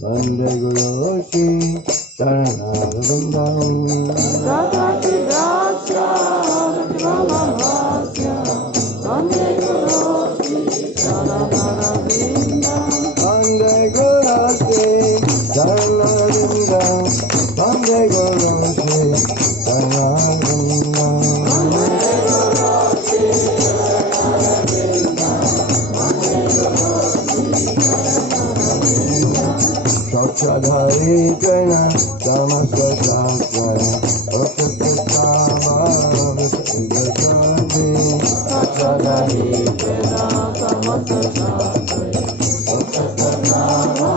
Vande Guru Shri Sarvadinam. Adharitana Samasvasasana Bhakti-Sama Vishivasandi Adharitana Samasvasasana Bhakti-Sama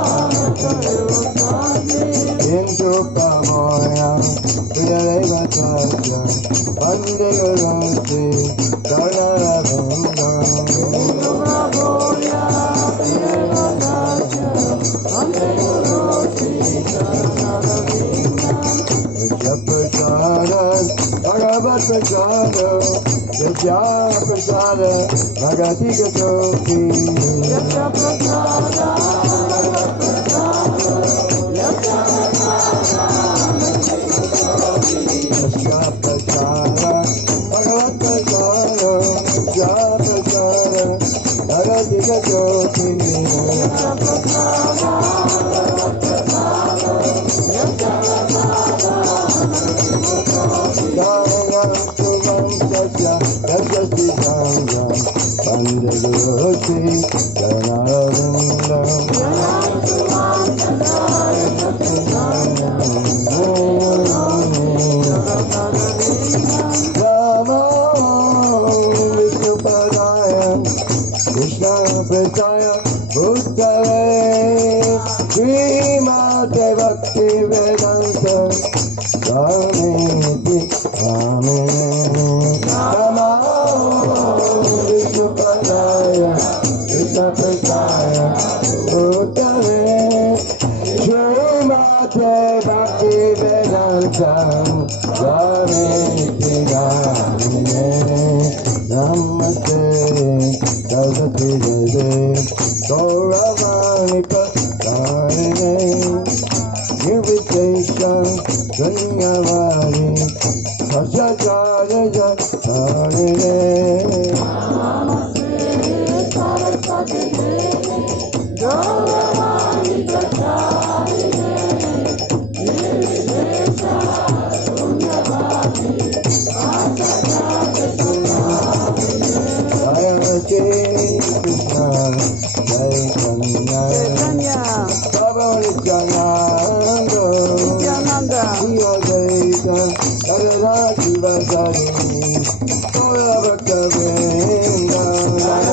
Vishivasandi Into Pavoya Vidaleva Tasya Bande Guruti Karnaravanda Into Pavoya Vidaleva Tasya Bande Guruti Karnaravanda Prasada Bhagavat Prasada Vidyana Prasada Bhagati Gatoki Yasya Prasada Bhagavat Prasada Yasya Prasada Bhagavat Prasada Yasya Prasada Bhagati Gatoki Yasya Prasada Bhagavat Prasada Yasya Daya Suvam Satya Yasya Siddhanga Bande Guruti Karnaravanda Daya Suvam Satya Yasya Siddhanga Rama Vishnupadaya Krishna Prasaya Bhutale Srimate Bhakti Vedanta Swami Swami Rama Vishnupadaya Krishna Prasaya Bhutale Srimate Bhakti Vedanta Swami Namaste Saraswati Deve Gauravanipa Dharine Nirvishesha Dunyavari Sachachareja Dharine Namaste Saraswati Deve Gauravanipa Dharine Nirvishesha Dunyavari Jai Krishna, Jai Kanya, Baba Nityananda, Shiva Jaita, Radha Shiva Sari, Gora Bhakta Vrinda, Jai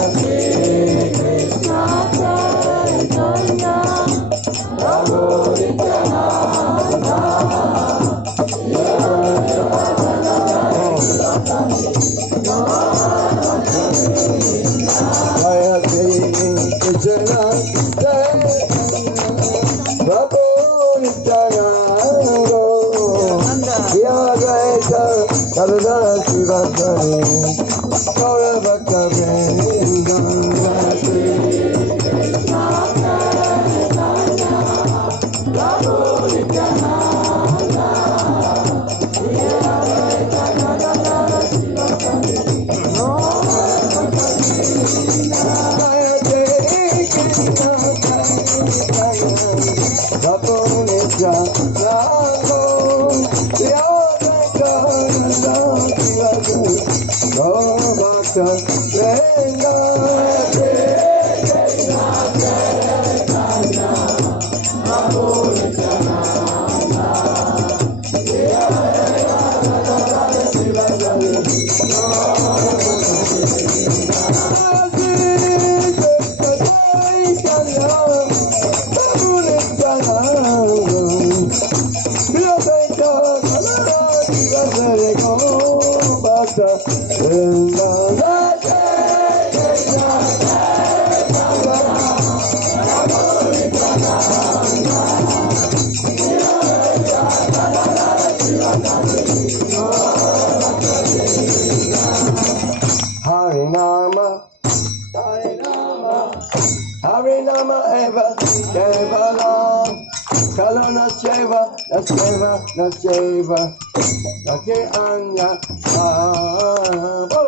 Krishna, Jai Kanya, Baba Nityananda, Jaya Krishna, Jaya Prabhu Nityananda, Shiva Jaita, Radha Shiva Sari, Gora Bhakta Vrinda, Jaya Krishna, Jaya Kanya, Prabhu Nityananda, Shiva Jaita, Radha Shiva Sari. Harinama eva kevalam kalana seva naseva nake anya Harinama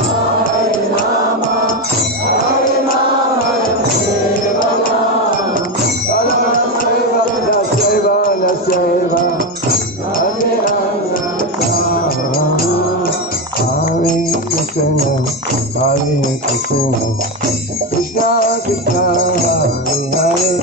Harinama Harinama kevalam kalana seva naseva nake anya Hare Krishna Hare Krishna Krishna Krishna Hare Hare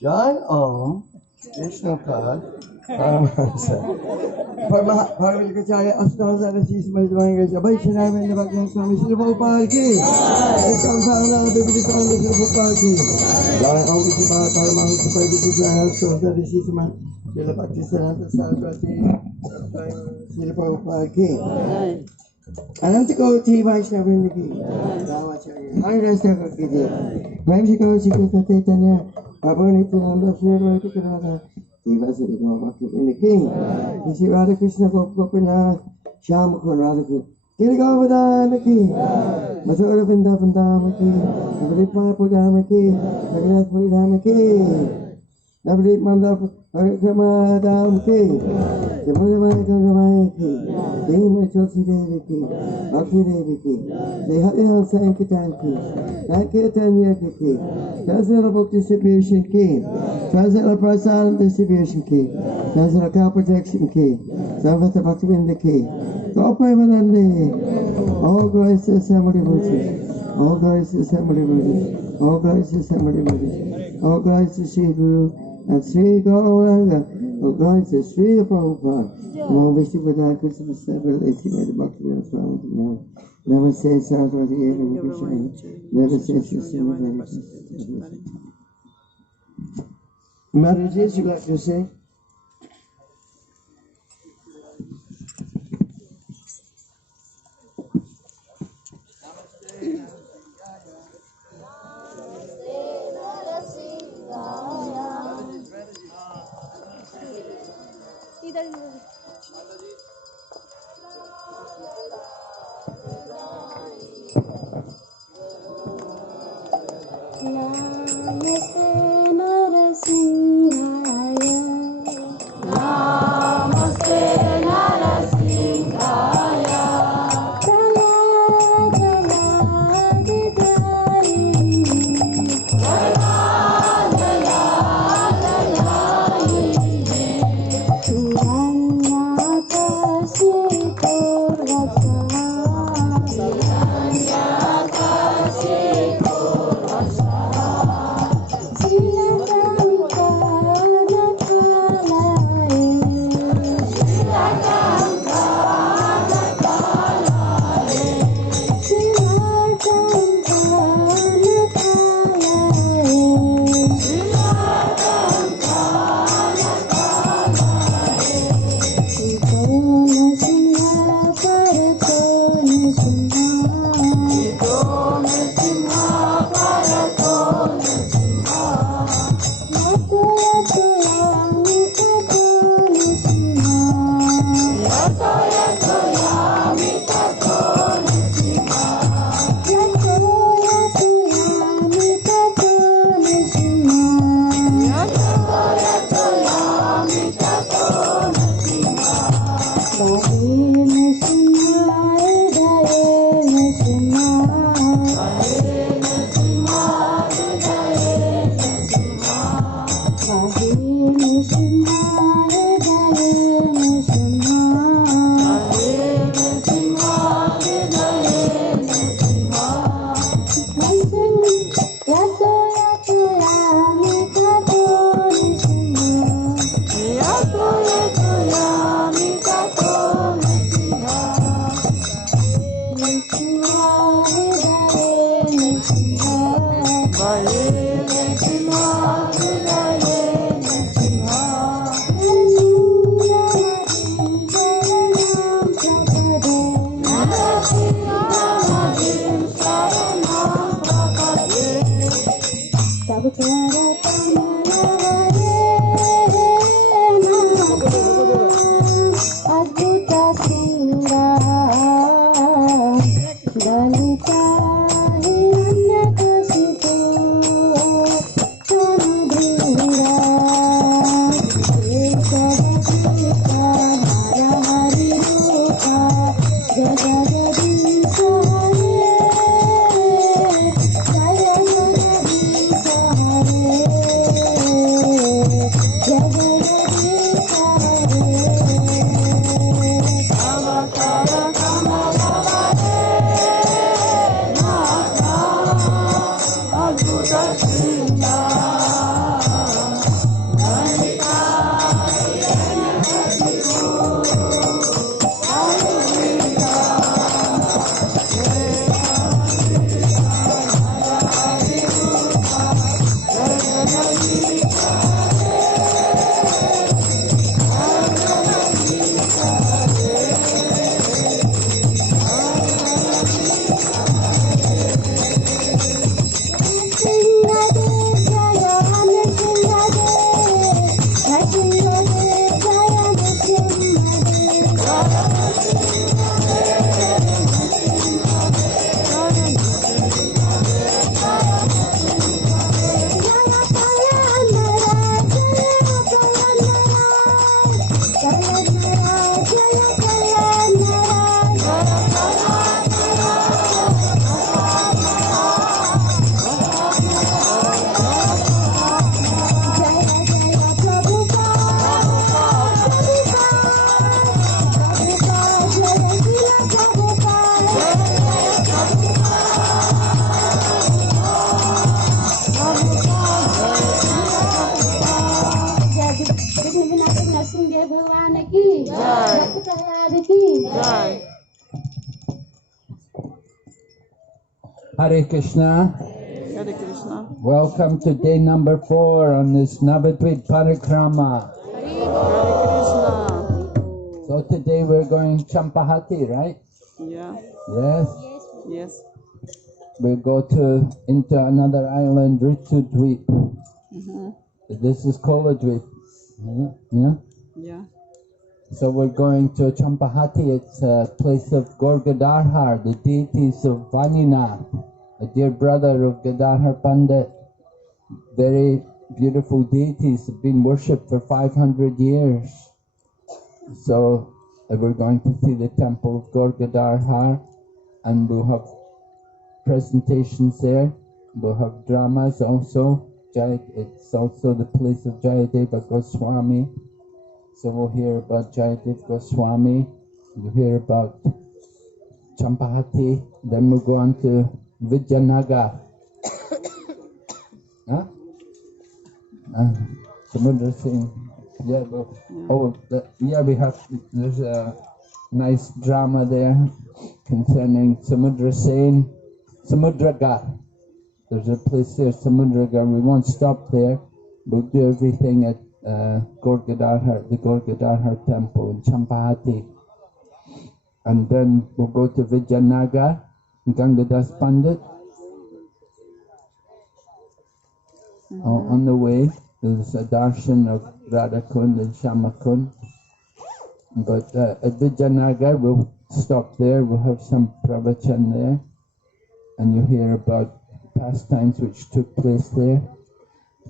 John Om, Vishnu Pad, Paramahansa. Paramahansa Ashtavasana Sisma Dvanga Vaishnava and the Bhakti Swami Sri Prabhupada ki. This comes out now the British Swami Sri Prabhupada ki. John Om Vishnu Pad, Paramahansa Paramahansa Ashtavasana Sisma Sri Bhakti Saraswati Sri Prabhupada ki. अनंत कोटि वैष्णव वृंद की हरि रास्ता को कीजिए प्रेम से कहो श्री कृष्ण चैतन्य प्रभु नित्यानंद श्री अद्वैत गदाधर श्रीवासरि गौर भक्त वृंद की श्री राधा कृष्ण गोपीनाथ श्याम को राधा को गिर गोवर्धन की मथुरा वृंदावन धाम की नवद्वीप धाम की जगन्नाथपुरी धाम की नवद्वीप मंडल परिक्रमा धाम की Jumaya Gangamayi ki, Dima Chosi Devi ki, Bhakti Devi ki, Dehayan Sankirtan ki, Sankirtan ki, Transcendental Book Distribution ki, Transcendental Prasadam Distribution ki, Transcendental Cow Protection ki, Samvata Bhakti Vinda ki, Gopavanandi, all glories to Assembly Moses, all glories to Assembly Moses, all glories to Assembly Moses, all glories to Sri Guru and Sri Gauranga. Oh, God, says, Sri Prabhupada, Namo Vishnu Padaya Krishna Several 18 Bhakti Vinasa Swami, never say Saraswati Eva Krishna, never say Swami. Mataji, you like to say? Namaste Narasimhaya Hare Krishna. Hare Krishna. Welcome to day number 4 on this Navadwip Parikrama. Hare Krishna. So today we're going Champahati, right? Yeah. Yes. Yes. We'll go into another island, Ritudwip. This is Koladwip. Yeah. Yeah. So we're going to Champahati. It's a place of Gaur Gadadhar, the deities of Vighna, a dear brother of Gadadhar Pandit. Very beautiful deities have been worshipped for 500 years. So we're going to see the temple of Gaur Gadadhar, and we'll have presentations there. We'll have dramas also. It's also the place of Jayadeva Goswami. So we'll hear about Jayadeva Goswami. We'll hear about Champahati. Then we'll go on to Vijayanagar. Huh? Samudra Singh. Yeah, we have. There's a nice drama there concerning Samudra Singh. Samudragar. There's a place there, Samudragar. We won't stop there. We'll do everything at Gaur Gadadhar, the Gaur Gadadhar temple in Champahati. And then we'll go to Vijayanagar, Gangadas Pandit. On the way, there's a darshan of Radhakund and Shamakund. But at Vijayanagar, we'll stop there. We'll have some pravachan there. And you hear about pastimes which took place there.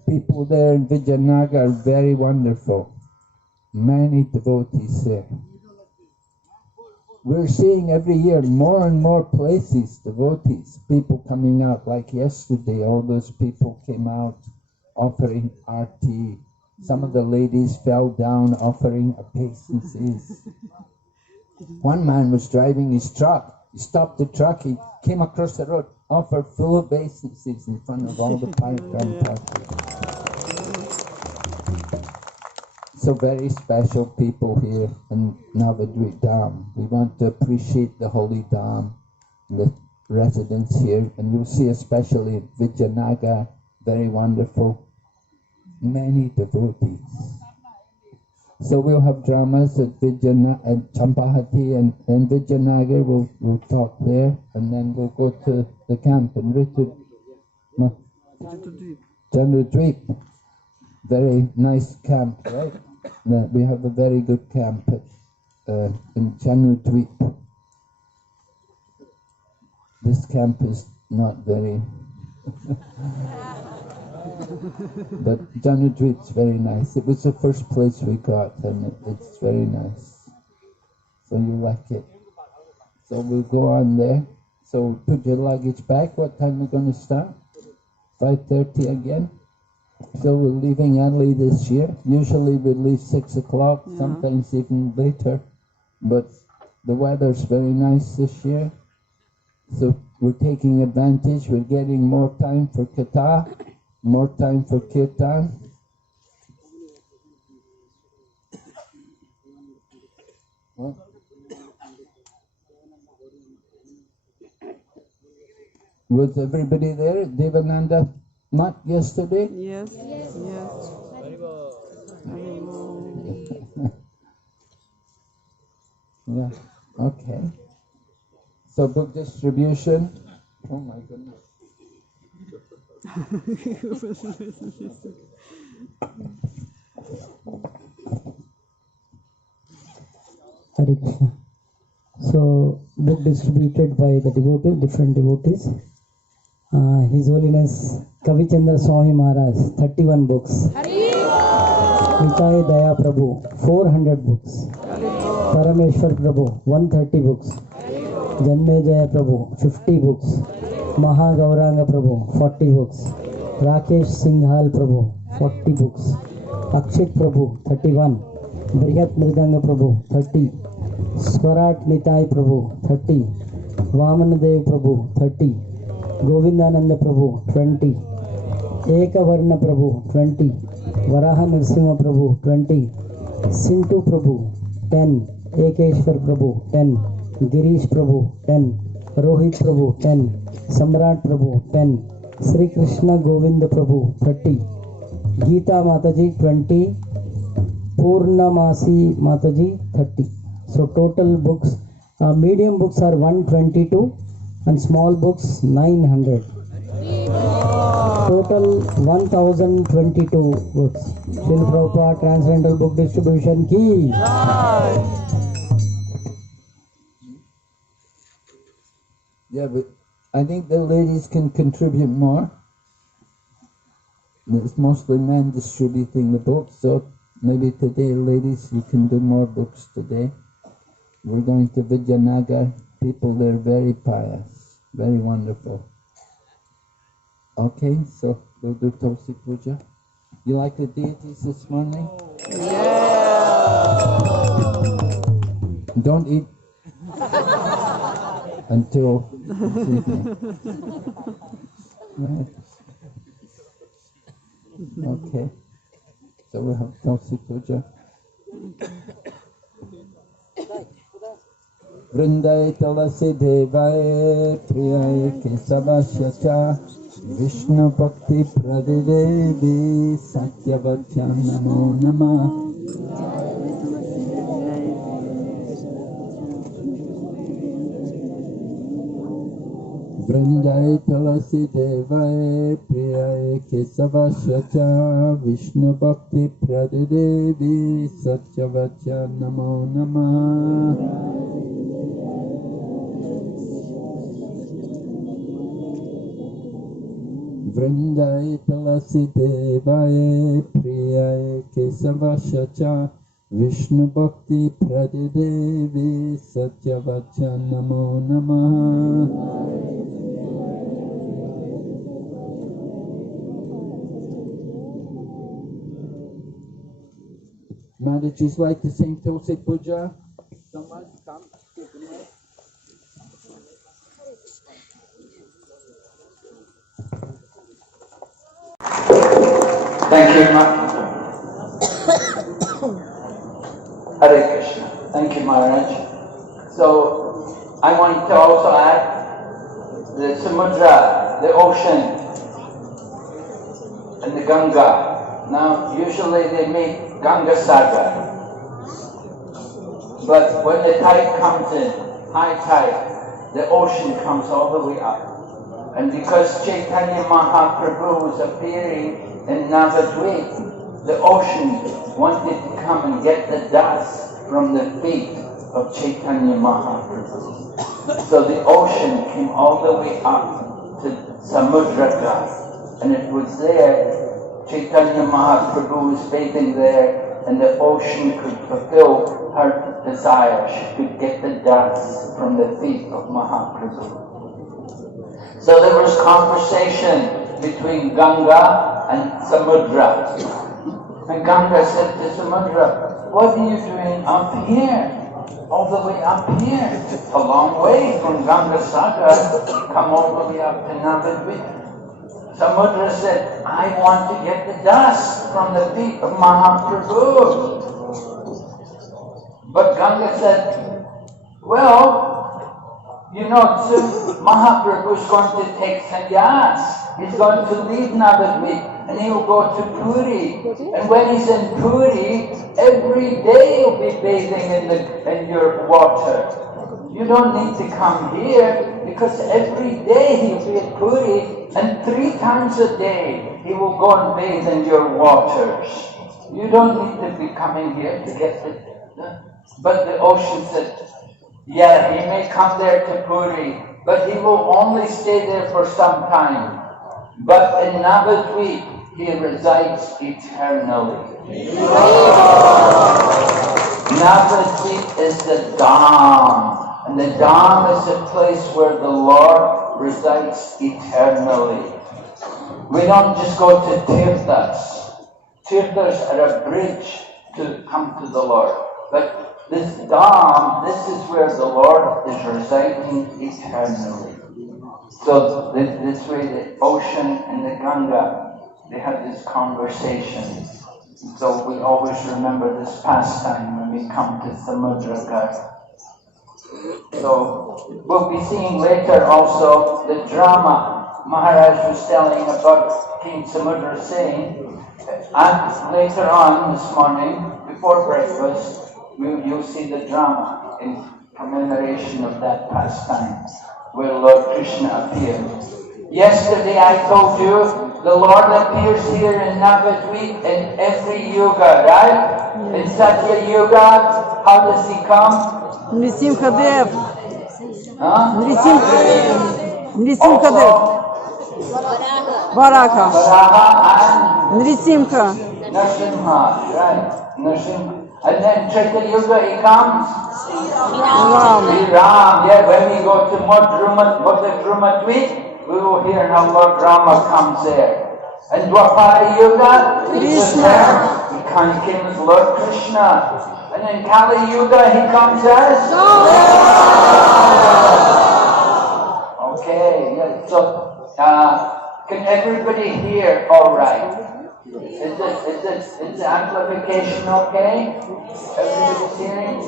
People there in Vijayanagar are very wonderful. Many devotees there. We're seeing every year more and more places, devotees, people coming out. Like yesterday, all those people came out offering arti. Some of the ladies fell down offering obeisances. One man was driving his truck. He stopped the truck, he came across the road, offered full obeisances in front of all the Parikrama parties. So very special people here in Navadwip Dham. We want to appreciate the holy Dham, the residents here, and you'll see especially in Vijayanagar, very wonderful, many devotees. So we'll have dramas at Champahati and Vijayanagar. We'll talk there, and then we'll go to the camp in Ritudwip. Very nice camp, right? We have a very good camp in Janudwip. This camp is not very... But Janudwip is very nice. It was the first place we got, and it's very nice. So you like it. So we'll go on there. So put your luggage back. What time are we going to start? 5:30 again. So we're leaving early this year. Usually we leave 6 o'clock, sometimes even later. But the weather's very nice this year. So we're taking advantage. We're getting more time for Katha, more time for Kirtan. What? Was everybody there at Devananda Mat yesterday? Yes. Yes. Yeah, okay. So book distribution. Oh my goodness. Hare Krishna. So book distributed by the devotees, different devotees. His Holiness Kavichandra Swami Maharaj, 31 books. Nitai Daya Prabhu, 400 books. Parameshwar Prabhu, 130 books. Janmejaya Prabhu, 50 books. Mahagauranga Prabhu, 40 books. Rakesh Singhal Prabhu, 40 books. Akshit Prabhu, 31. Brihat Mridanga Prabhu, 30. Swarat Nitai Prabhu, 30. Vamanadev Prabhu, 30. Govindananda Prabhu, 20. Ekavarna Prabhu, 20. Varaha Narasimha Prabhu, 20. Sintu Prabhu, 10. Ekeshwar Prabhu, 10. Girish Prabhu, 10. Rohit Prabhu 10, Samrat Prabhu 10, Sri Krishna Govinda Prabhu 30, Geeta Mataji 20, Purnamasi Mataji 30. So total books, medium books are 122 and small books 900. Total 1022 books. Srila Prabhupada Transcendental Book Distribution Ki. Yeah, but I think the ladies can contribute more. It's mostly men distributing the books, so maybe today, ladies, you can do more books today. We're going to Vidyanagar. People there very pious, very wonderful. Okay, so we'll do Tulsi Puja. You like the deities this morning? Yeah. Don't eat until this evening. Right. Okay, so we'll have Tulsi Puja. Vrindai Tulasi Devai Priyai Kesavasya Cha Vishnu Bhakti Pradidevi Satyavachya Namo Namah. Vrindai Tulasi Devai Priyai Kesavasya Cha Vishnu Bhakti Pradidevi Satyavachya Namo Namah. Vrindai Tulasi Devai Priyai Kesavasya Cha Vishnu Bhakti Pradidevi Satyavachya Namo Namah. Mataji's like to sing Tulsi Puja. Someone come, take the mic. Thank you, Hare Krishna. Thank you, Maharaj. So, I want to also add the Samudra, the ocean, and the Ganga. Now, usually they make Ganga Sagar. But when the tide comes in, high tide, the ocean comes all the way up. And because Chaitanya Mahaprabhu was appearing in Navadwip, the ocean wanted to come and get the dust from the feet of Chaitanya Mahaprabhu. So the ocean came all the way up to Samudraka, and it was there, Chaitanya Mahaprabhu was bathing there, and the ocean could fulfill her desire. She could get the dust from the feet of Mahaprabhu. So there was conversation between Ganga and Samudra. And Ganga said to Samudra, what are you doing up here? All the way up here. A long way from Ganga Sagar, come all the way up to Navadwip. Samudra said, I want to get the dust from the feet of Mahaprabhu. But Ganga said, well, you know, soon Mahaprabhu is going to take sannyas. He's going to leave Navadvip and he will go to Puri. And when he's in Puri, every day he'll be bathing in your water. You don't need to come here because every day he'll be at Puri and 3 times a day he will go and bathe in your waters. You don't need to be coming here to get the... But the ocean said, yeah, he may come there to Puri, but he will only stay there for some time. But in Navadvip, he resides eternally. Navadvip is the Dham, and the Dham is a place where the Lord resides eternally. We don't just go to Tirthas. Tirthas are a bridge to come to the Lord. But this Dham, this is where the Lord is residing eternally. So this way the ocean and the Ganga, they have this conversation. So we always remember this pastime when we come to Samudraka. So we'll be seeing later also the drama Maharaj was telling about King Samudra Singh. And later on this morning, before breakfast, you'll see the drama in commemoration of that pastime where Lord Krishna appeared. Yesterday I told you the Lord appears here in Navadwip in every yuga, right? In Satya Yuga, how does he come? Нарасимха Дев. Huh? Нарасимха Дев. Вараха. Varaha Нарасимха. and Narasimha, right? Narasimha. And then Treta Yuga he comes? Рам. Ram. Yeah, when we go to Navadwip, we will hear how Lord Rama comes there. And Dwapara Yuga, Krishna. He came as Lord Krishna. And in Kali Yuga, he comes as? Okay, yeah. So, can everybody hear all right? Is the amplification okay? Everybody's hearing?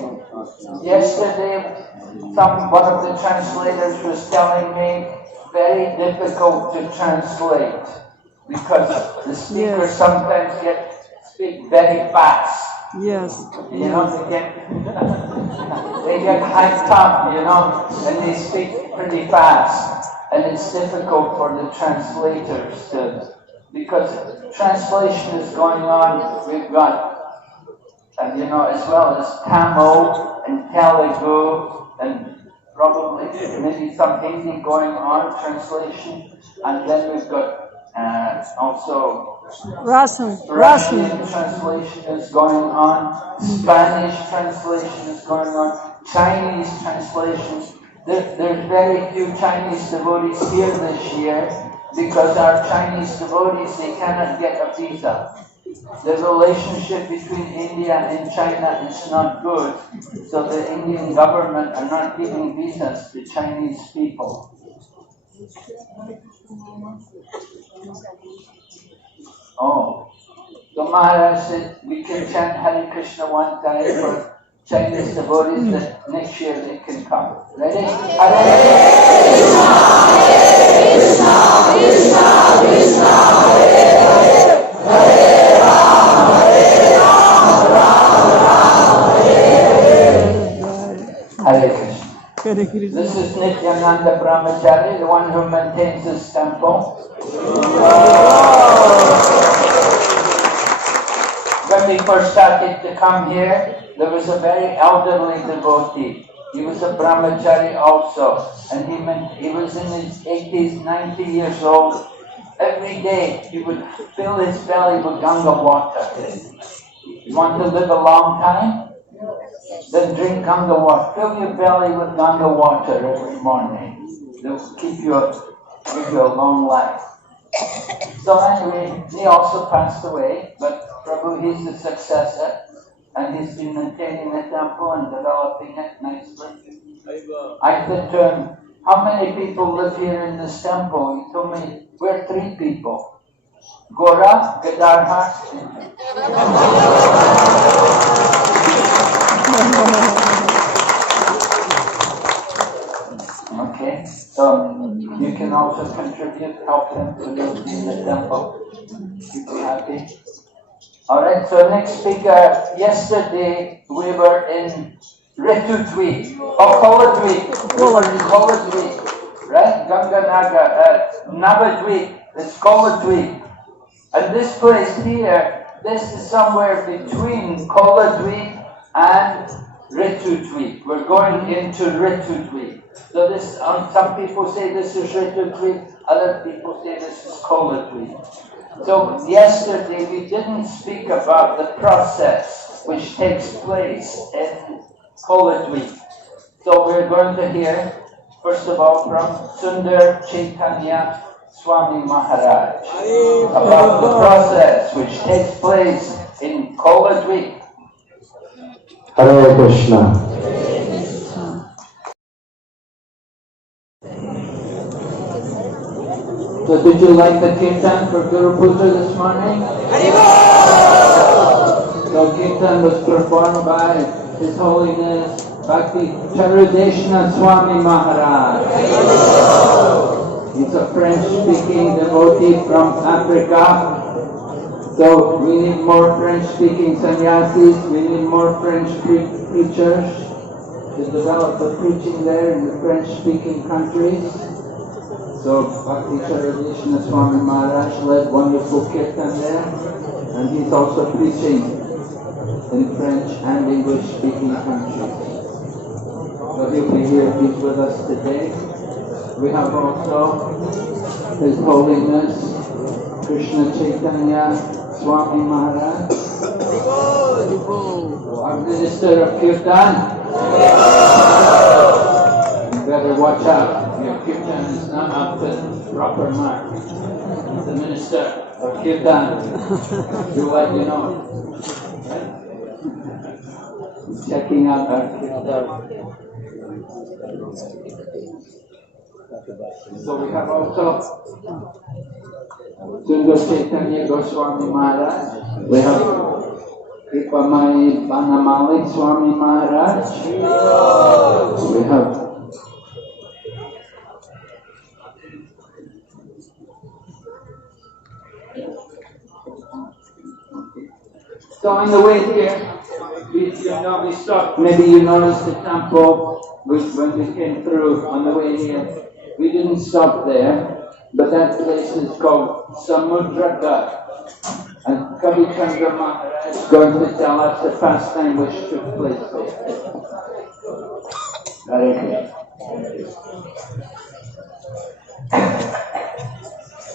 Yesterday, one of the translators was telling me, very difficult to translate because the speakers Yes. sometimes speak very fast. Yes. You know, they get hyped up, you know, and they speak pretty fast. And it's difficult for the translators to, because translation is going on. We've got, and you know, as well as Tamil and Telugu and probably maybe some Hindi going on, translation. And then we've got also Russian. Russian translation is going on, Spanish translation is going on, Chinese translations. There's very few Chinese devotees here this year because our Chinese devotees, they cannot get a visa. The relationship between India and China is not good, so the Indian government are not giving visas to Chinese people. Oh, so Maharaj said we can chant Hare Krishna one time for Chinese devotees that next year they can come. Ready? Hare Krishna, Krishna, Krishna, Krishna, Hare Hare, Hare Rama, Hare Rama, Rama Rama, Hare Krishna. Hare Krishna. This is Nityananda Brahmachari, the one who maintains this temple. When we first started to come here, there was a very elderly devotee. He was a brahmachari also, and he was in his 80s, 90 years old. Every day he would fill his belly with Ganga water. You want to live a long time? Then drink Ganga water. Fill your belly with Ganga water every morning. It will give you a long life. So anyway, he also passed away, but Prabhu, he's the successor, and he's been maintaining the temple and developing it nicely. I said to him, how many people live here in this temple? He told me, we're 3 people. Gora, Gadadhar, okay, so you can also contribute, help them to live in the temple. People happy. Alright, so next speaker, yesterday we were in Ritudwip, or Koladwip. We were in Koladwip, right? Navadwip, it's Koladwip. And this place here, this is somewhere between Koladwip and Ritudwip. We're going into Ritudwip. So this, some people say this is Ritudwip, other people say this is Koladwip. So yesterday we didn't speak about the process which takes place in Koladwip. So we're going to hear, first of all, from Sundar Chaitanya Swami Maharaj about the process which takes place in Koladwip. Hare Krishna. So did you like the kirtan for Guru Puja this morning? So kirtan was performed by His Holiness Bhakti Charadeshna Swami Maharaj. He's a French-speaking devotee from Africa. So we need more French-speaking sannyasis, we need more French preachers to develop the preaching there in the French-speaking countries. So Bhakti Charadeshna Swami Maharaj led wonderful kirtan there, and he's also preaching in French and English-speaking countries. So he'll be here, he's with us today. We have also His Holiness Krishna Chaitanya Swami Maharaj, our Minister of Kirtan. You better watch out, your Kirtan is not up to the proper mark. The Minister of Kirtan, he'll let you know. Checking out our Kirtan. So we have also Sundar Chaitanya Goswami Maharaj. We have Kripamai Banamali Swami Maharaj. We have So on the way here, we stopped. Maybe you noticed the temple when we came through on the way here. We didn't stop there, but that place is called Samudraka. And Kavi Chandra Maharaj is going to tell us the pastime which took place there. Hare Krishna.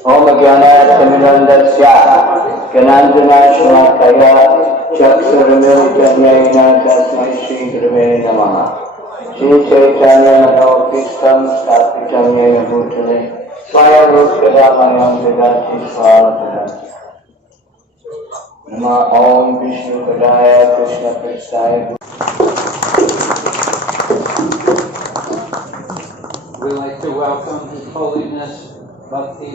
Om Jnana Saminandasya Ganandana Shmakaya Chaksaramilitanyayana Tasmai Shri Gurave Namaha Shri Chaitanya Manokistam Stapitam Yena Bhutale Swayam Rukkadamayam Vedati Swaratana Nama Om Vishnu Padaya Krishna Prasthaya. We'd like to welcome His Holiness Bhakti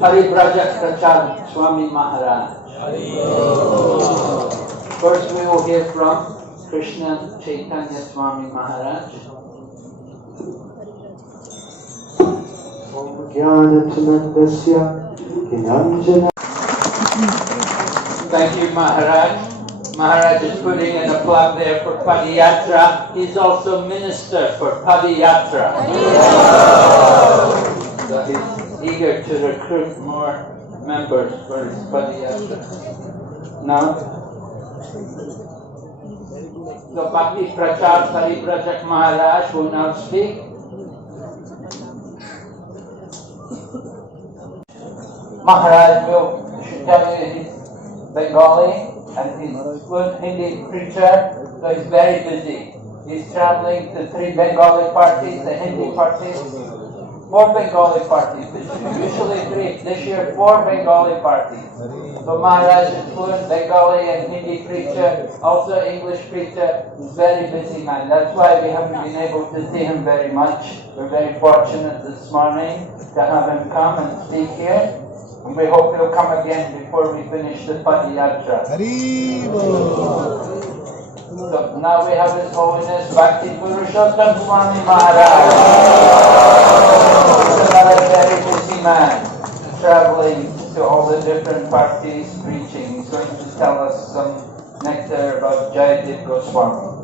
Parikrama Prachar Swami Maharaj. First we will hear from Krishna Chaitanya Swami Maharaj. Thank you, Maharaj. Maharaj is putting in a plug there for Padiyatra. He's also minister for Padiyatra. So he's eager to recruit more members for his Padiyatra. Now, so Bhakti Prachar Parikrama Maharaj will now speak. Maharaj will tell you he's Bengali and he's a fluent Hindi preacher, so he's very busy. He's traveling to 3 Bengali parties, the Hindi parties, 4 Bengali parties, usually 3. This year 4 Bengali parties. So Maharaj is fluent Bengali and Hindi preacher, also English preacher. He's a very busy man. That's why we haven't been able to see him very much. We're very fortunate this morning to have him come and speak here. And we hope he'll come again before we finish the Padiyatra. So now we have His Holiness Bhakti Purushottam Swami Maharaj. He's another very busy man, traveling to all the different parties preaching. He's going to tell us some nectar about Jayadev Goswami.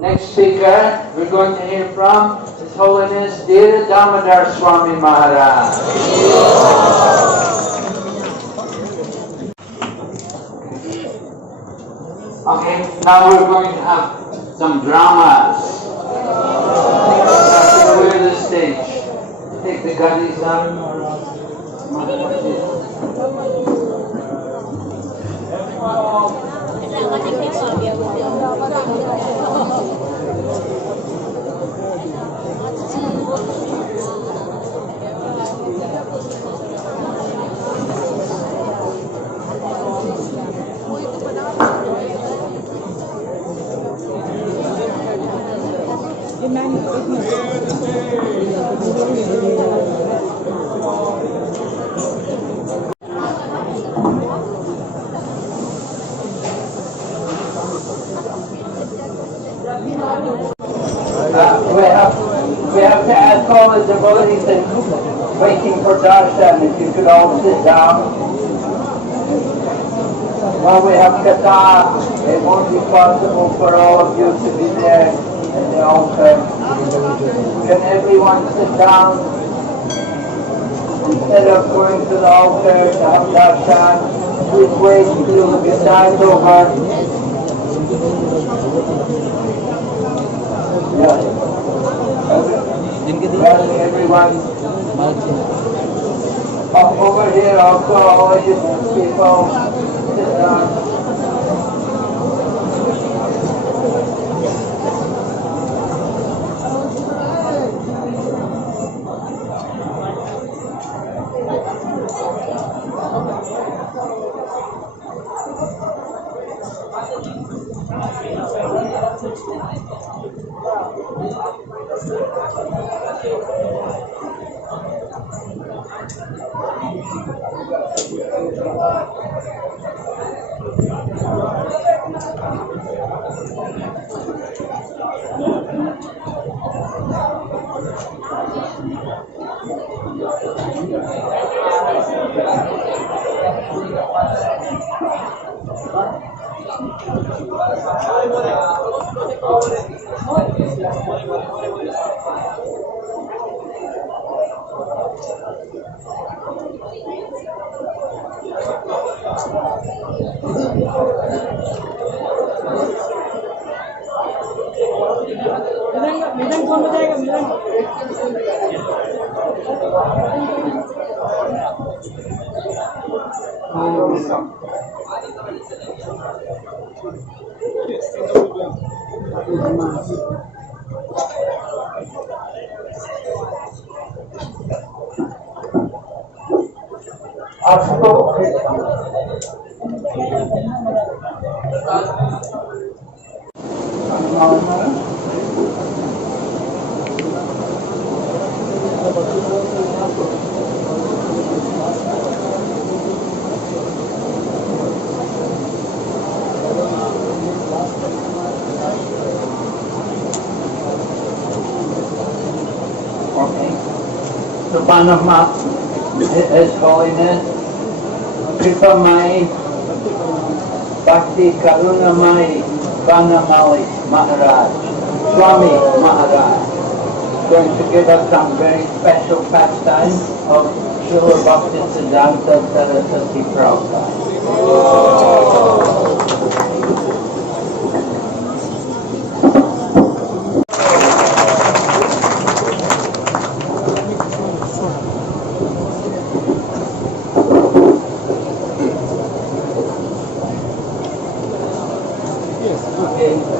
Next speaker, we're going to hear from His Holiness Dhira Damodar Swami Maharaj. Okay, now we're going to have some dramas. Clear the stage. Take the gadis out. all the devotees and waiting for darshan, if you could all sit down. While we have katha, it won't be possible for all of you to be there at the altar. Can everyone sit down? Instead of going to the altar to have darshan, please wait till the katha is over. Yes. Everyone. Over here also, all of you people. Subhanallah, His Holiness, Kripamai, Bhakti Karunamai, Vanamali Maharaj, Swami Maharaj, going to give us some very special pastime of Srila Bhakti Siddhanta Saraswati Prabhupada.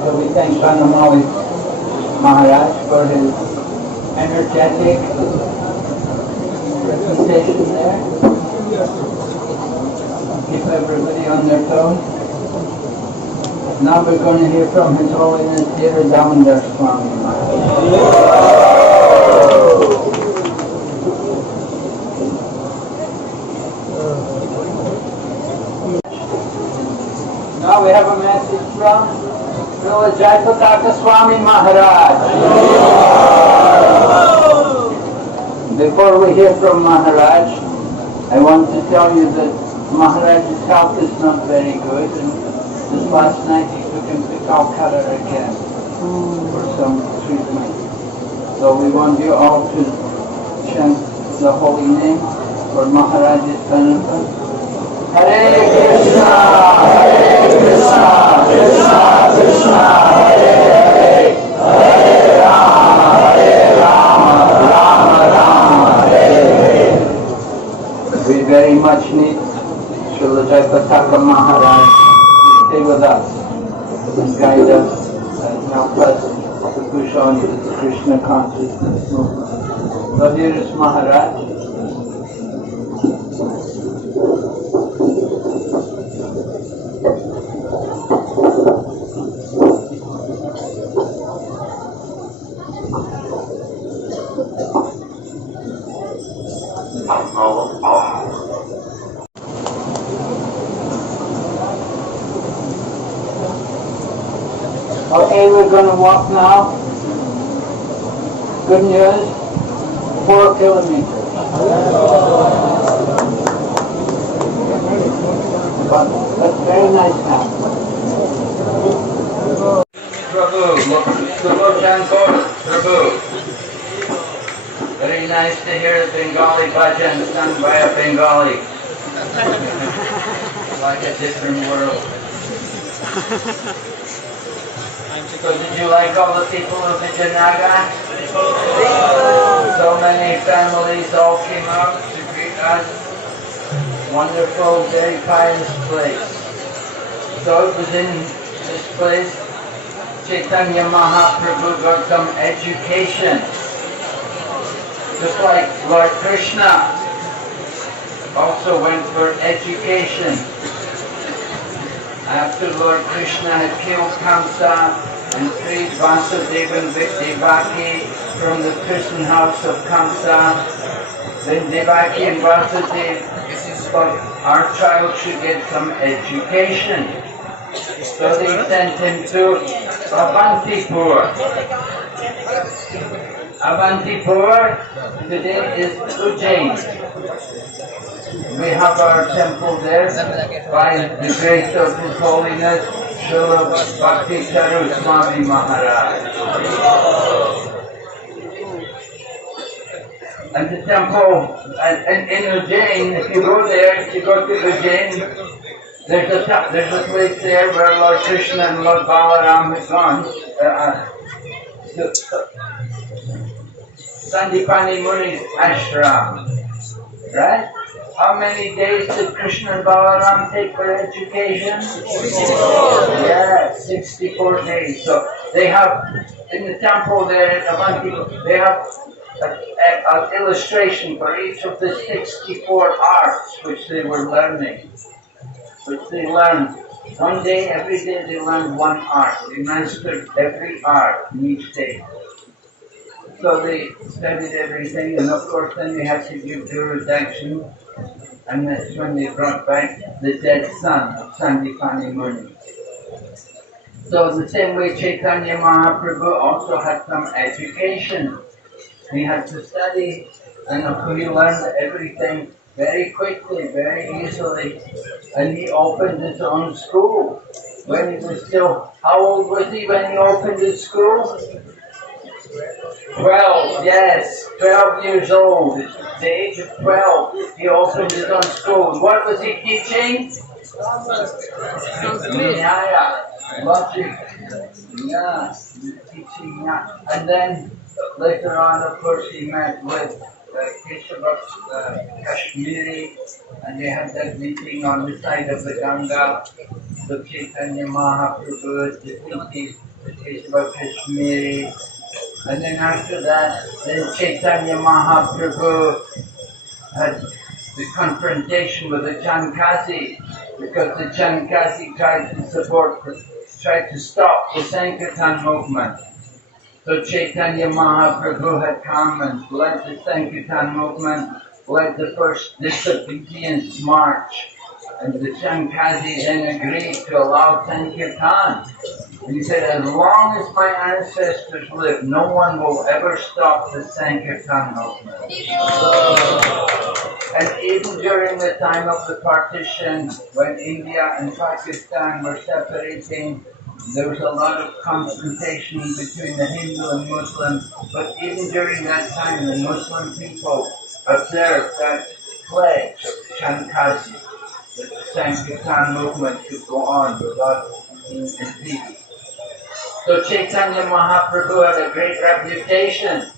So we thank Vanamali Maharaj for his energetic presentation there. Keep everybody on their toes. Now we're going to hear from His Holiness Dhira Damodar Swami Maharaj. Now we have a message from Srila Jayapataka Swami Maharaj. Before we hear from Maharaj, I want to tell you that Maharaj's health is not very good, and this last night he took him to Calcutta again for some treatment. So we want you all to chant the holy name for Maharaj's benefit. Hare Krishna, Hare Krishna, Krishna Krishna, Hare Hare, Hare Rama, Rama Rama, Hare Hare. We very much need Srila Jayapataka Maharaj to stay with us and guide us and help us to push on to the Krishna consciousness movement. So here is Maharaj. Okay, we're going to walk now. Good news. 4 kilometers. But that's very nice now. Prabhu, Lochan Prabhu. Very nice to hear the Bengali bhajan sung by a Bengali. Like a different world. So did you like all the people of Vijayanagar? So many families all came out to greet us. Wonderful, very pious place. So it was in this place Chaitanya Mahaprabhu got some education. Just like Lord Krishna also went for education. After Lord Krishna had killed Kamsa and freed Vasudeva and Devaki from the prison house of Kamsa, then Devaki and Vasudeva thought our child should get some education. So they sent him to Avantipur. Avantipur today is Ujjain. We have our temple there by the grace of His Holiness Srila Bhakti Swami Maharaj. And the temple in Ujjain, if you go there, if you go to Ujjain, there's a place there where Lord Krishna and Lord Balaram had gone. Sandipani Muni's ashram, right? How many days did Krishna and Balaram take for education? 64. Yeah, 64 days. So they have, in the temple there at Avanti, they have an illustration for each of the 64 arts which they were learning. Which they learned. One day, every day they learned one art. They mastered every art in each day. So they studied everything, and of course then they had to give Guru Dakshin, and that's when they brought back the dead son of Sandipani Muni. So in the same way Chaitanya Mahaprabhu also had some education. He had to study, and he learned everything very quickly, very easily. And he opened his own school. When he was still, how old was he when he opened his school? 12, yes, 12 years old. At the age of 12, he opened his own school. What was he teaching? Nyaya, logic. Yeah, teaching that. And then later on, of course, he met with Kashmiri, and they had that meeting on the side of the Ganga. So Chaitanya Mahaprabhu defeated Keshava Kashmiri. And then after that, then Chaitanya Mahaprabhu had the confrontation with the Chankasi, because the Chankasi tried to stop the Sankirtan movement. So Chaitanya Mahaprabhu had come and led the Sankirtan movement, led the first disobedience march. And the Chankasi then agreed to allow Sankirtan. And he said, as long as my ancestors live, no one will ever stop the Sankirtan movement. And even during the time of the partition, when India and Pakistan were separating, there was a lot of confrontation between the Hindu and Muslim. But even during that time, the Muslim people observed that pledge of Chankasi, that the Sankirtan movement should go on without being impeded. So Chaitanya Mahaprabhu had a great reputation.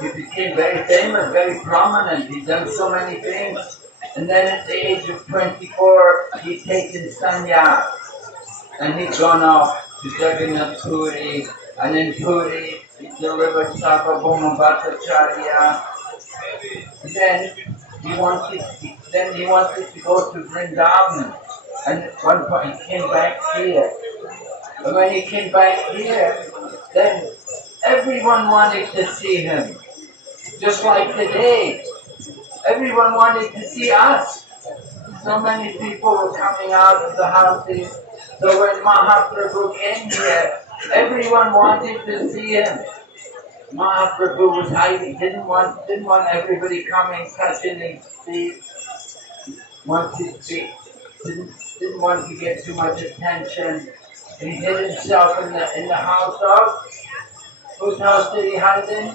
He became very famous, very prominent. He'd done so many things. And then at the age of 24, he'd taken sannyas. And he'd gone off to Jagannath Puri. And in Puri, he delivered Sarvabhauma Bhattacharya. Then he wanted to go to Vrindavan. And at one point he came back here. And when he came back here, then everyone wanted to see him. Just like today, everyone wanted to see us. So many people were coming out of the houses. So when Mahaprabhu came here, everyone wanted to see him. Mahaprabhu was hiding, didn't want everybody coming, touching his feet, didn't want to get too much attention. And he hid himself in the house of, whose house did he hide in?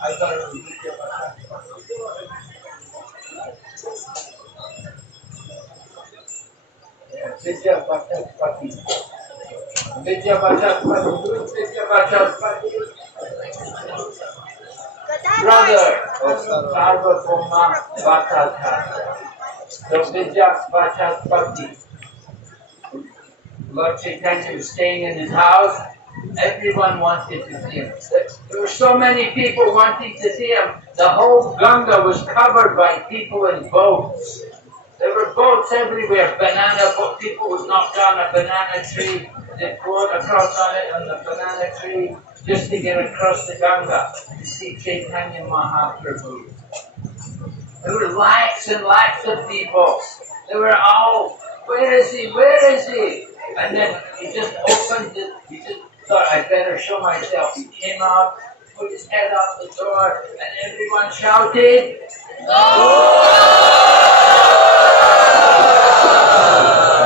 I thought it was Bhakti. Brother of Sarvabhauma Bhattacharya. So Bhakti. Lord Chaitanya was staying in his house. Everyone wanted to see him. There were so many people wanting to see him. The whole Ganga was covered by people in boats. There were boats everywhere. Banana boat. People would knock down a banana tree. They'd float across on it on the banana tree just to get across the Ganga to see Chaitanya Mahaprabhu. There were lakhs and lakhs of people. They were all, where is he? Where is he? And then he just opened it. He just thought, I better show myself. He came out, put his head out the door, and everyone shouted,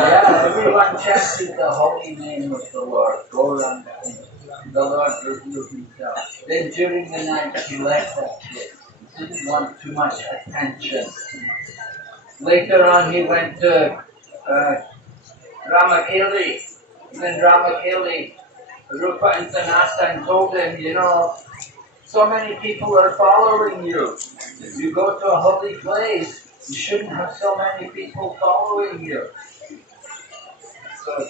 yeah, everyone chanted the holy name of the Lord. Gauranga. The Lord revealed himself. Then during the night he left that place. He didn't want too much attention. Later on he went to Ramakeli. When Ramakeli, Rupa and Sanatan told him, so many people are following you. If you go to a holy place, you shouldn't have so many people following you. So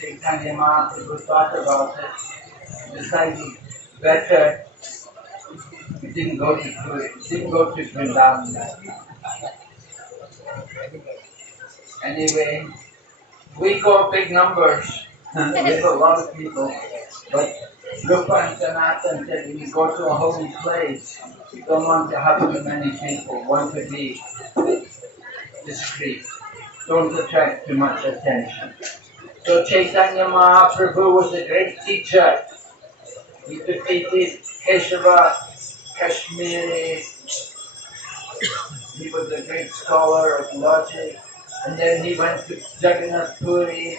Chaitanya Mahaprabhu thought about it, decided better. He didn't go to Vrindavan. Anyway, we go big numbers. We have a lot of people. But Rupa and Sanatan said, when you go to a holy place, you don't want to have too many people. Want to be discreet. Don't attract too much attention. So Chaitanya Mahaprabhu was a great teacher. He defeated Keshava, Kashmiri. He was a great scholar of logic. And then he went to Jagannath Puri.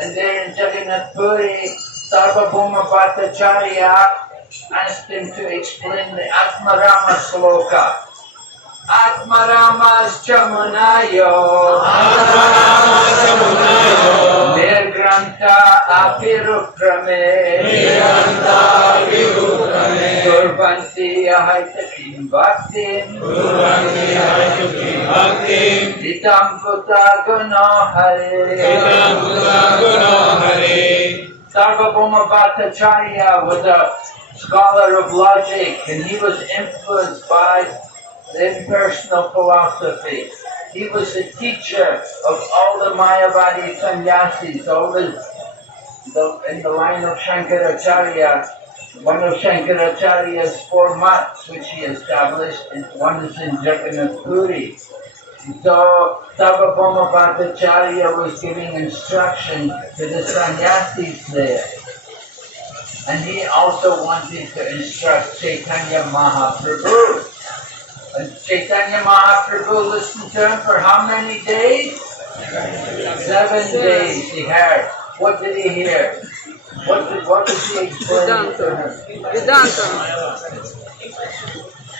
And there in Jagannath Puri, Sarvabhauma Bhattacharya asked him to explain the Atmarama sloka. Atmaramas Chamunayo Nirgranta Apirukrame Durbanti Ahaitakim Bhaktim Itam Kuta Guno Hare. Sarvabhauma Bhattacharya was a scholar of logic, and he was influenced by the impersonal philosophy. He was a teacher of all the Mayavadi sannyasis, in the line of Shankaracharya. One of Shankaracharya's 4 mats which he established, and one is in Jagannath Puri. So Sarvabhauma Bhattacharya was giving instruction to the sannyasis there. And he also wanted to instruct Chaitanya Mahaprabhu. And Chaitanya Mahaprabhu listened to him for how many days? 7 days he heard. What did he hear? What did he explain to him? Vedanta.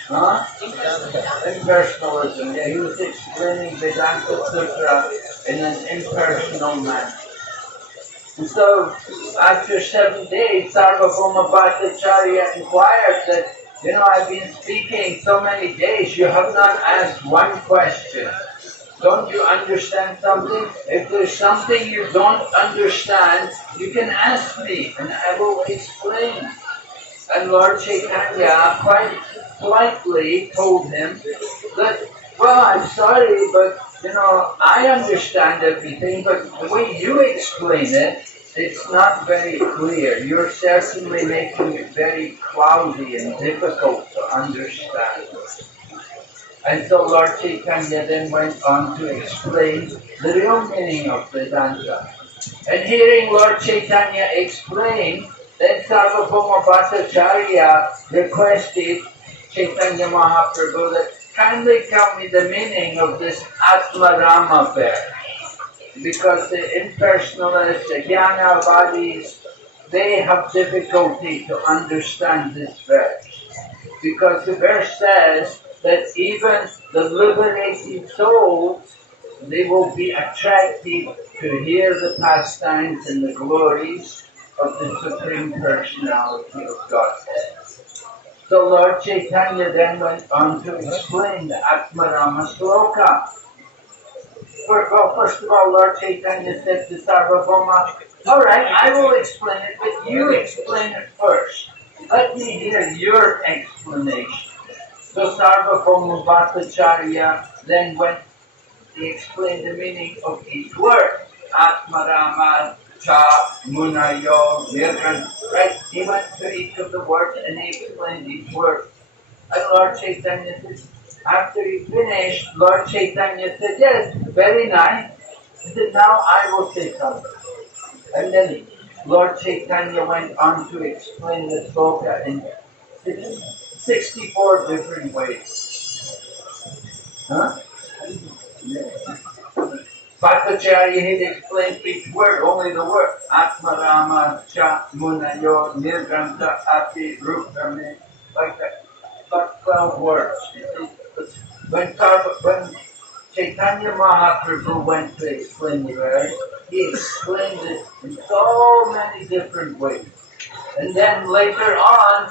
Huh? Impersonalism. Yeah, he was explaining Vedanta Sutra in an impersonal manner. And so, after 7 days, Sarvabhauma Bhattacharya inquired that, I've been speaking so many days, you have not asked one question. Don't you understand something? If there's something you don't understand, you can ask me and I will explain. And Lord Chaitanya quite politely told him that, I'm sorry, but I understand everything, but the way you explain it, it's not very clear. You're certainly making it very cloudy and difficult to understand. And so Lord Chaitanya then went on to explain the real meaning of Vedanta. And hearing Lord Chaitanya explain, then Sarvabhauma Bhattacharya requested Chaitanya Mahaprabhu that kindly tell me the meaning of this Atma Rama verse. Because the impersonalists, the Jnanavadis, they have difficulty to understand this verse. Because the verse says that even the liberated souls, they will be attracted to hear the pastimes and the glories of the Supreme Personality of Godhead. So Lord Chaitanya then went on to explain the Atmarama Sloka. Well, first of all, Lord Chaitanya said to Sarvabhauma, all right, I will explain it, but you explain it first. Let me hear your explanation. So Sarvabhauma Bhattacharya then went, he explained the meaning of each word. Atmarama, Cha, Munayo, Virgan, right? He went to each of the words and he explained each word. And Lord Chaitanya said, after he finished, Lord Chaitanya said, yes, very nice. He said, now I will say something. And then Lord Chaitanya went on to explain the sloka in 64 different ways. Huh? Bhattacharya had explained each word, only the word. Atmarama, Cha, Munayo, Nirganta, Ati, Rupame, like that. About 12 words. When Chaitanya Mahaprabhu went to explain the verse, he explained it in so many different ways. And then later on,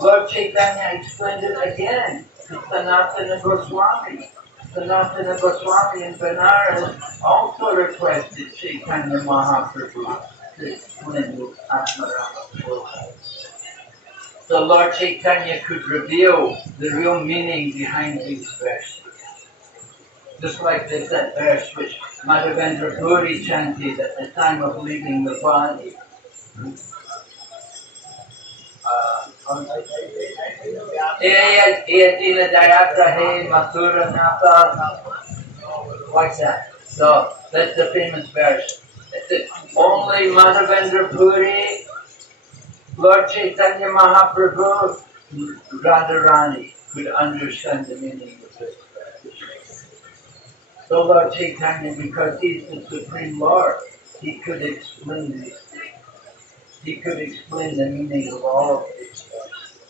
Lord Chaitanya explained it again to Sanatana Goswami. Sanatana Goswami in Benares also requested Chaitanya Mahaprabhu to explain the Atmarama. So Lord Chaitanya could reveal the real meaning behind these verses. Just like there's that verse which Madhavendra Puri chanted at the time of leaving the body. Like that. So that's the famous verse. Only Madhavendra Puri, Lord Chaitanya Mahaprabhu, Radharani could understand the meaning of this verse. So Lord Chaitanya, because he's the Supreme Lord, he could explain these things. He could explain the meaning of all of these verses.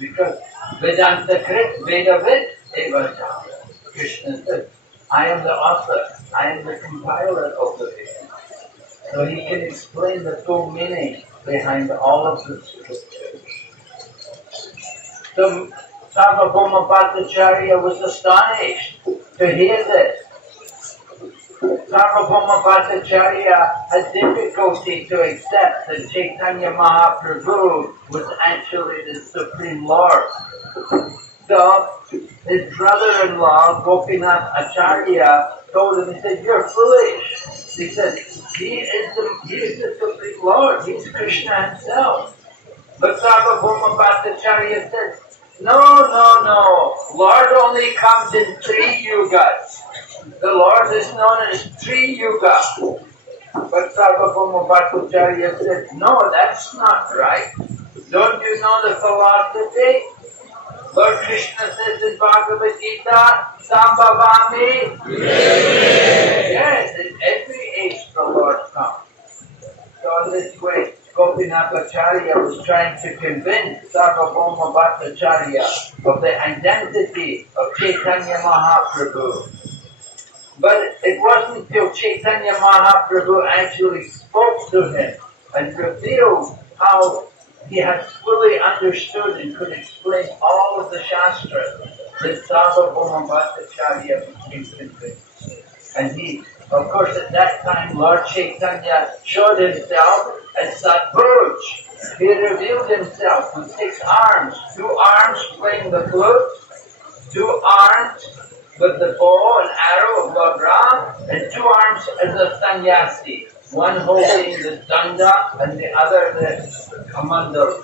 Because Vedanta Krit, Vedavid, Evajam. Krishna said, I am the author, I am the compiler of the Veda. So he can explain the full meaning behind all of the scriptures. So Sarvabhauma Bhattacharya was astonished to hear this. Sarvabhauma Bhattacharya had difficulty to accept that Chaitanya Mahaprabhu was actually the Supreme Lord. So his brother-in-law, Gopinath Acharya, told him, he said, you're foolish. He said, he is the Supreme Lord, he's Krishna himself. But Sarvabhauma Bhattacharya said, no, Lord only comes in 3 yugas. The Lord is known as 3 yuga. But Sarvabhauma Bhattacharya said, no, that's not right. Don't you know the philosophy? Lord Krishna says in Bhagavad Gita, Sambhavami. Yes, in every age the Lord comes. So in this way, Gopinath Acharya was trying to convince Sarvabhauma Bhattacharya of the identity of Chaitanya Mahaprabhu. But it wasn't until Chaitanya Mahaprabhu actually spoke to him and revealed how he had fully understood and could explain all of the Shastras that Sarvabhauma Bhattacharya became convinced. And he, of course, at that time, Lord Chaitanya showed himself as Satbhuj. He revealed himself with 6 arms, 2 arms playing the flute, 2 arms with the bow and arrow of Lord Ram, and 2 arms as a sannyasi, one holding the danda and the other the kamandal.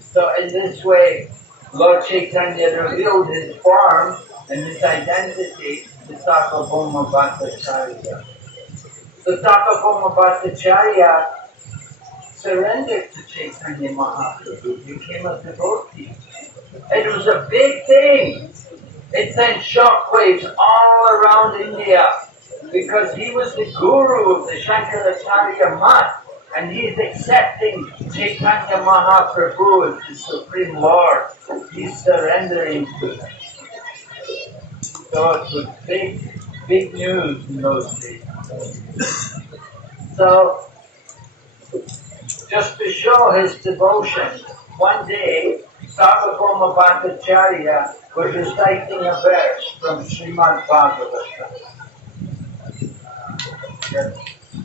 So in this way, Lord Chaitanya revealed his form and his identity to Sarvabhauma Bhattacharya. So Sarvabhauma Bhattacharya surrendered to Chaitanya Mahaprabhu, became a devotee. It was a big thing. It sent shockwaves all around India because he was the guru of the Shankaracharya Math and he is accepting Chaitanya Mahaprabhu as the Supreme Lord. He's surrendering to him. So it was big news in those days. So, just to show his devotion, one day, Sarvabhauma Bhattacharya was reciting a verse from Srimad Bhagavatam.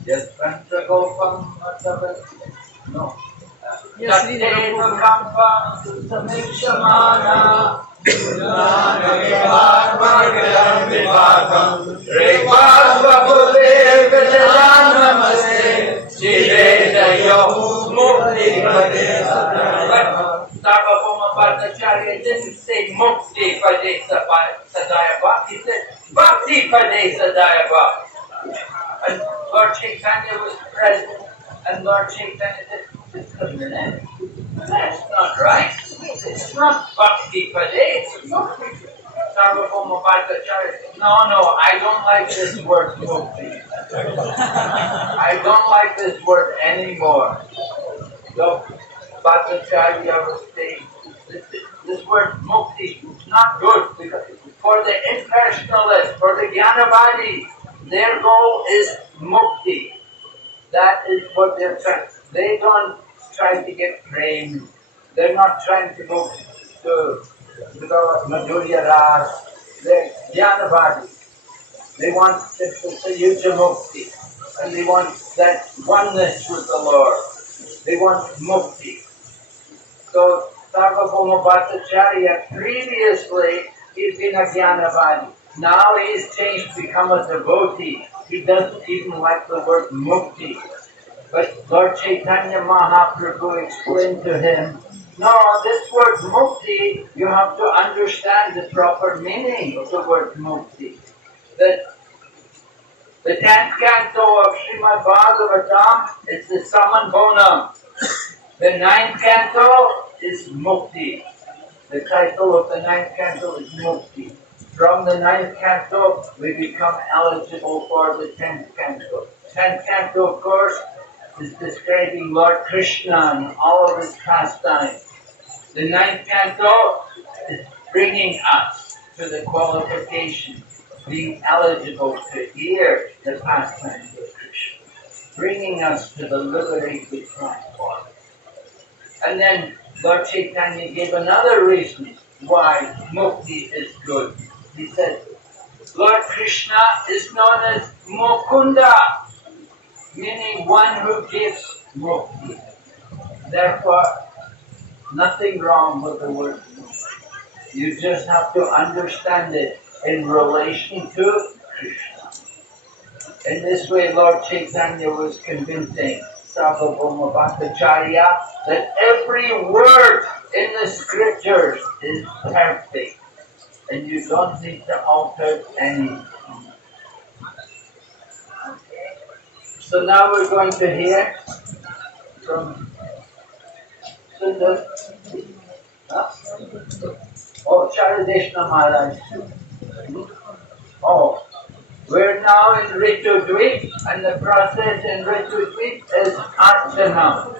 Yes, Panchagopam Matavat. No. Tattena Kampa Samikshamana Jnana Vivakam Rekvasva Bhude Vijayanamaste Shivedayo Mukti Pade Sarvabhauma Bhattacharya didn't say Mukti Pade Sadayava, he said Bhakti Pade Sadayava. And Lord Chaitanya was present, and Lord Chaitanya said, "Just a minute, that's not right. It's not Bhakti Pade, it's Mukti." Sarvabhauma Bhattacharya said, No, I don't like this word Mukti. I don't like this word anymore. So Bhattacharya was saying, this word Mukti is not good because for the impersonalists, for the Jnanavadis, their goal is Mukti. That is what they're trying. They don't try to get fame. They're not trying to go to develop Madhurya Ras. They're Jnanavadis. They want Yuja Mukti. And they want that oneness with the Lord. They want Mukti. So Sarvabhauma Bhattacharya, previously he's been a Jnanavadi. Now he's changed to become a devotee. He doesn't even like the word Mukti. But Lord Chaitanya Mahaprabhu explained to him, no, this word Mukti, you have to understand the proper meaning of the word Mukti. That the 10th canto of Srimad Bhagavatam is the Saman Bonam. The 9th canto is Mukti. The title of the 9th canto is Mukti. From the 9th canto, we become eligible for the 10th canto. 10th canto, of course, is describing Lord Krishna and all of his pastimes. The 9th canto is bringing us to the qualification, being eligible to hear the pastimes of Krishna, bringing us to the liberated platform. And then Lord Chaitanya gave another reason why Mukti is good. He said, Lord Krishna is known as Mukunda, meaning one who gives Mukti. Therefore, nothing wrong with the word Mukti. You just have to understand it in relation to Krishna. In this way, Lord Chaitanya was convincing Sarvabhauma Bhattacharya that every word in the scriptures is perfect. And you don't need to alter anything. So now we're going to hear from Sundar. Oh, Charadeshna Maharaj. Oh, we're now in Ritudvip, and the process in Ritudvip is Archana.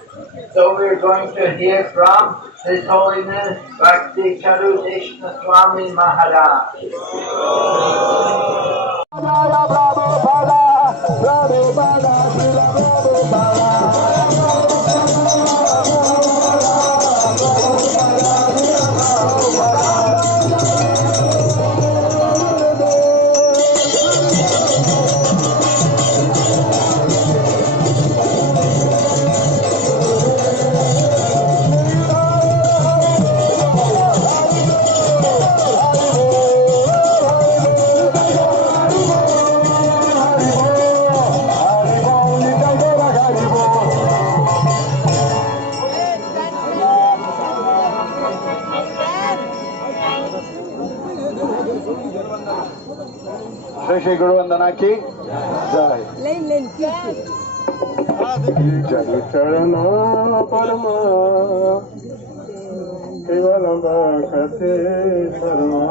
So we're going to hear from His Holiness Bhakti Charadeshna Swami Maharaj. Haribo, Shri Shri गुरु वंदना की जय। जय चरण परमा केवल भक्ति शर्मा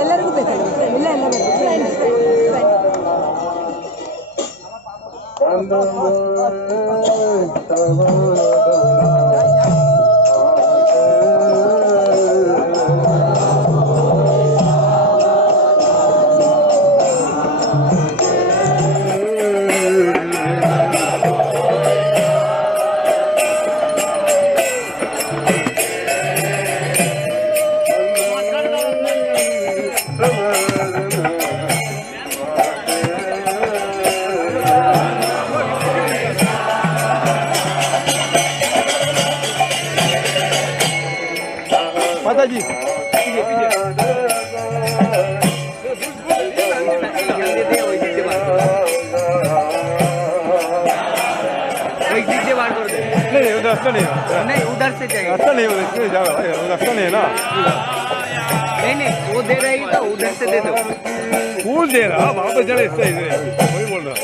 ಎಲ್ಲರಿಗೂ ಬೇಕಾಗುತ್ತೆ ಇಲ್ಲ ಎಲ್ಲ माताजी पीछे पीछे एक दीजिए बात कर दे। नहीं उधर से नहीं, नहीं उधर से चाहिए। रास्ता नहीं उधर से जाओ, रास्ता नहीं है ना। नहीं वो दे रही तो उधर से दे दो। फूल दे रहा वहाँ पे चले सही से वही बोल रहा।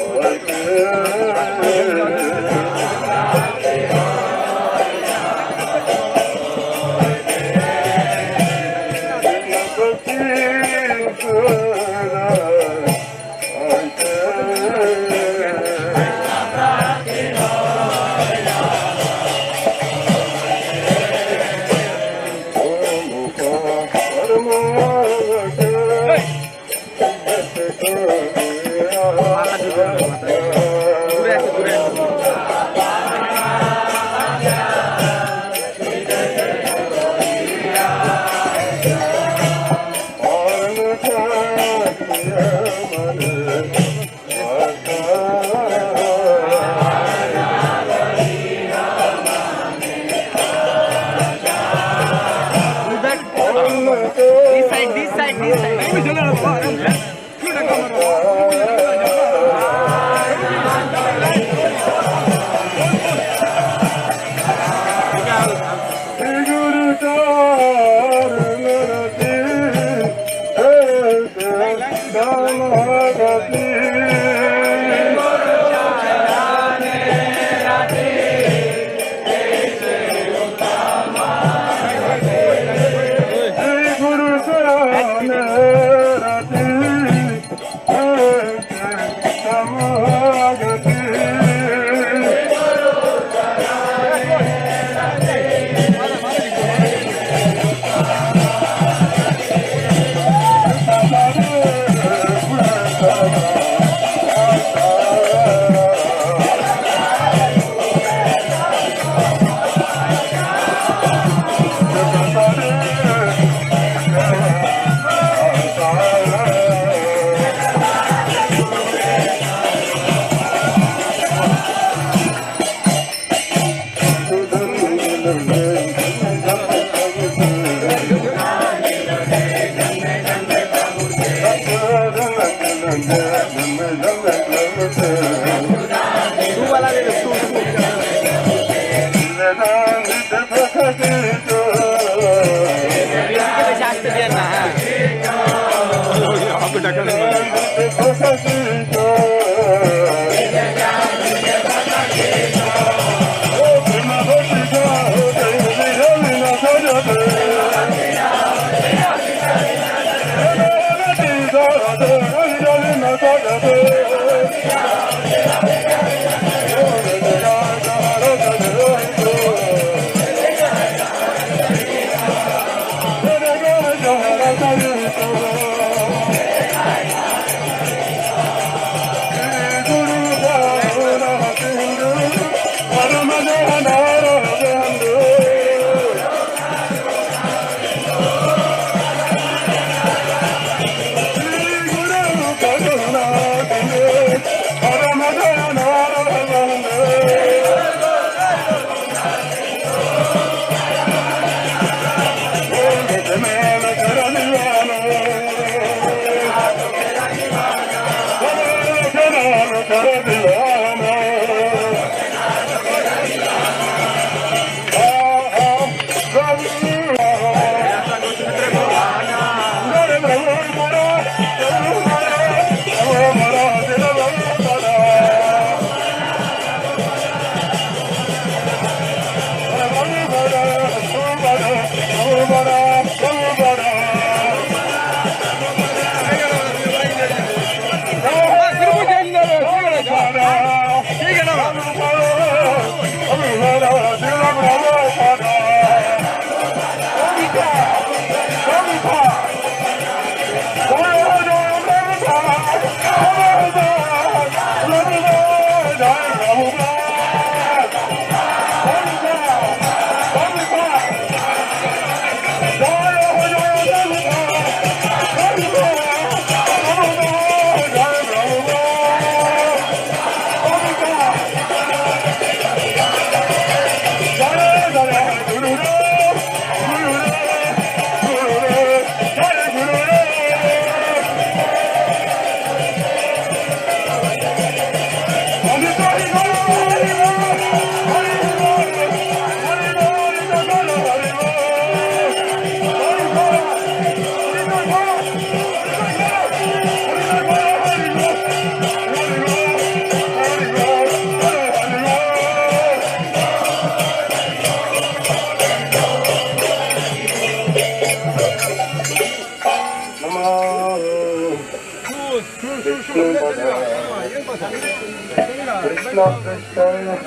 Krishna Krishna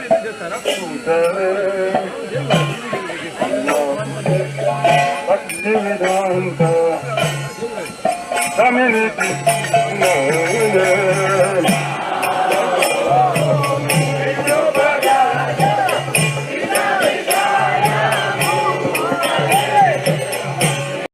Hare Bhakti Vedanta Swami